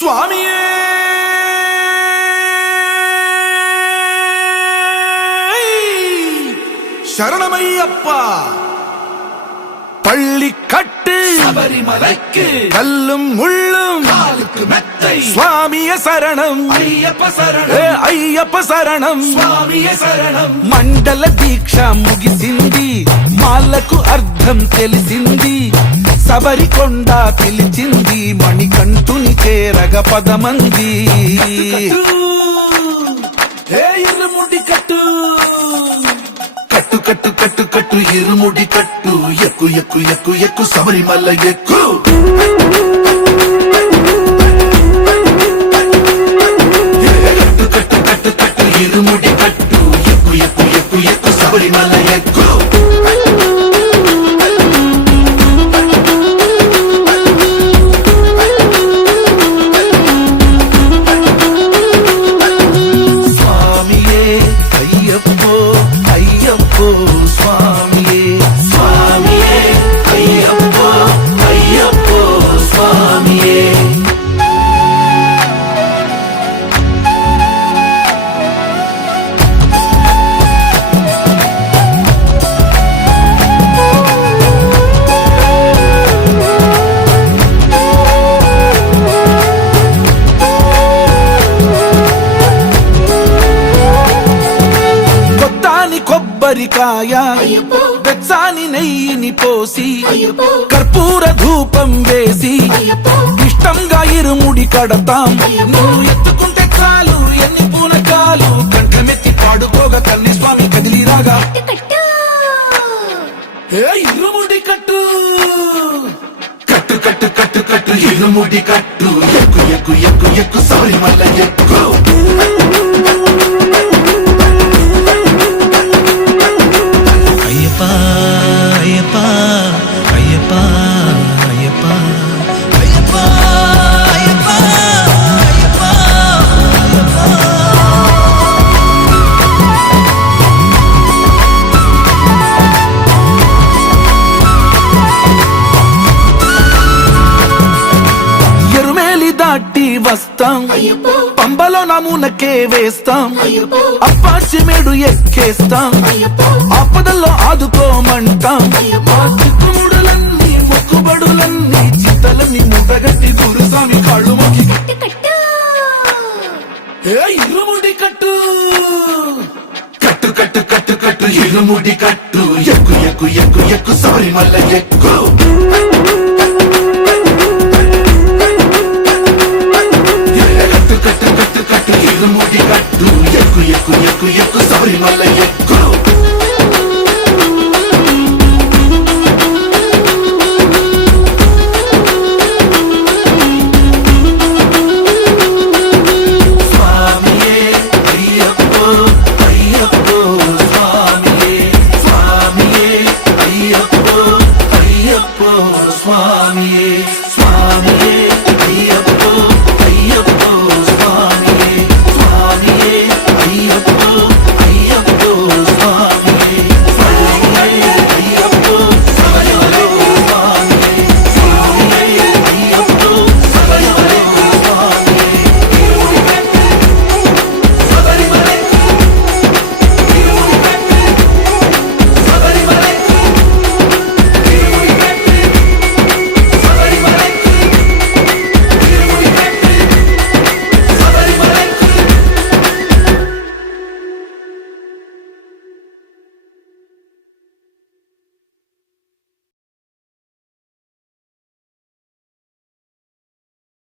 சுவாமியே சரணமையப்பா. பள்ளி கட்டு சபரிமலைக்கு கல்லும் முள்ளும் காலுக்கு மெத்தை. சுவாமிய சரணம் ஐயப்ப சரணம் ஐயப்ப சரணம் స్వామియ శరణం. మండల దీక్ష ముగిసింది, మాలకు అర్థం తెలిసింది, శబరికొండ పిలిచింది, మణికంఠుని చేరగ పదమంది. ఇరుముడి కట్టు కట్టు కట్టు కట్టు కట్టు ఇరుముడి కట్టు, ఎక్కు ఎక్కు ఎక్కు ఎక్కు శబరిమల ఎక్కు. కట్టు కట్టు కట్టు కట్టు ఇరుముడి కట్టు, ఎక్కు ఎక్కు ఎక్కు ఎక్కు శబరిమల ఎక్కు. స్వామియే అయ్యప్పో అయ్యప్పో స్వామియే స్వామియే అయ్యప్పో అయ్యప్పో స్వామియే. కొబ్బరికాయ వెచ్చాని నెయ్యిని పోసి కర్పూర ధూపం వేసి ఇష్టంగా ఇరుముడి కడతాం. నువ్వు ఎత్తుకుంటే చాలు ఎన్ని పూనకాలు, కంఠమెత్తి పాడుకోగా కన్ని స్వామి కదిలిరాగా. ఇరుముడి కట్టు కట్టు కట్టు కట్టు కట్టు ఇరుముడి కట్టు, ఎక్కు ఎక్కు ఎక్కు ఎక్కు శబరిమల ఎక్కు. దాటి వస్తాం, పంబలో నమూనకే వేస్తాం, అప్పాచిమేడు ఎక్కేస్తాం, ఆపదల్లో ఆదుకోమంటాం. మా చిక్కుముడులన్నీ మొక్కుబడులన్నీ చింతలన్నీ ముట్టగట్టి గురుస్వామి కాళ్ళు మొక్కి ఇరుముడి కట్టు కట్టు కట్టు కట్టు కట్టు ఇరుముడి కట్టు, ఎక్కు ఎక్కు ఎక్కు ఎక్కు శబరిమల ఎక్కు. ఇరుముడి కట్టు, ఎక్కు ఎక్కు ఎక్కు ఎక్కు